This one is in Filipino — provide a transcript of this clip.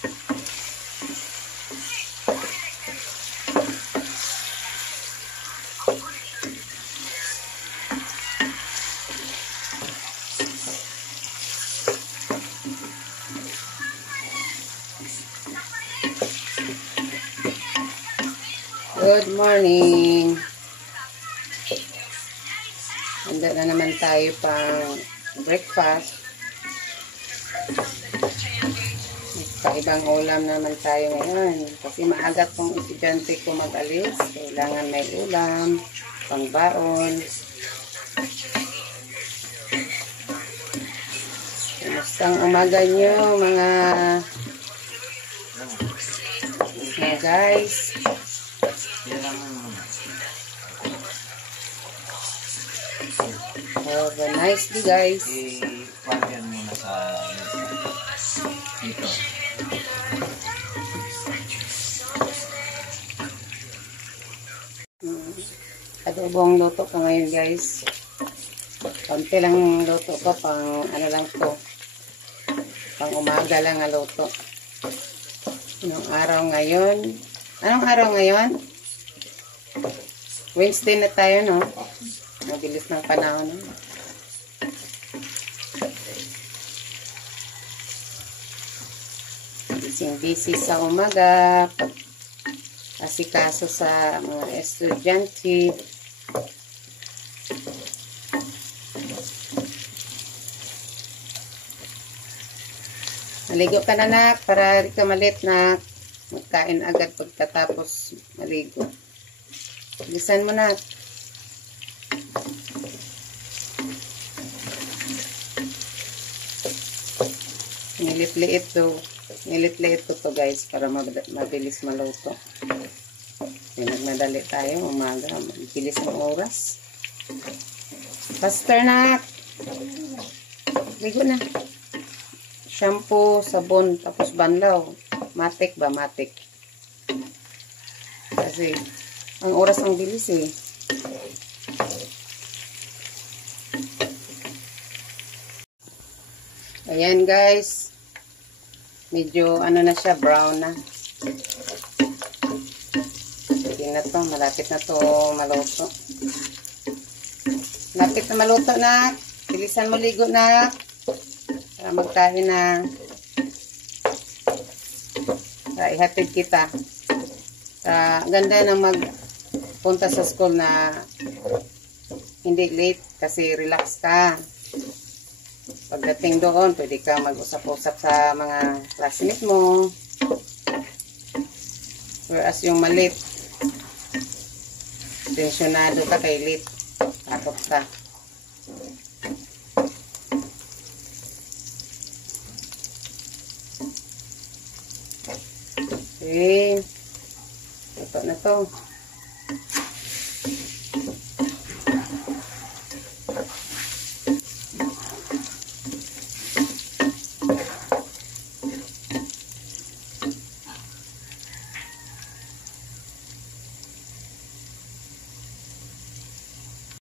Good morning. Handa na naman tayo pang breakfast. Kaibang ulam naman tayo ngayon. Kasi maaga kong estudyante ko mag-alis. Kailangan may ulam, pangbaon. Kumustang umaga nyo mga guys. Have a nice day, guys. I-pagyan muna sa dito. Adobong luto ko ngayon, guys. Konti lang luto ko, pang ano lang to. Pang umaga lang ang luto. Anong araw ngayon? Anong araw ngayon? Wednesday na tayo, no? Mabilis ng panahon, no? Busy sa umaga. Asikaso sa mga estudyante. Maligo ka na, nak, para di ka malit, na magkain agad pagkatapos maligo. Bilisan mo, nak. Nilit-liit to. Nilit-liit to guys, para mabilis maluto. Nagmadali tayo umaga. Mabilis ang oras. Faster, nak. Ligo na. Shampoo, sabon, tapos banlaw. Matik ba? Matik. Kasi, ang oras ang bilis eh. Ayan guys. Medyo ano na siya, brown na. Sige na to. Malapit na to maluto. Malapit na maluto, na. Bilisan mo ligo, na. Para magkain na. Para ihatid kita. Ganda na magpunta sa school na hindi late kasi relax ka. Pagdating doon, pwede ka mag-usap-usap sa mga classmate mo. Whereas yung malit, tensyonado ka kay late. Takot ka. Okay. Ito na to.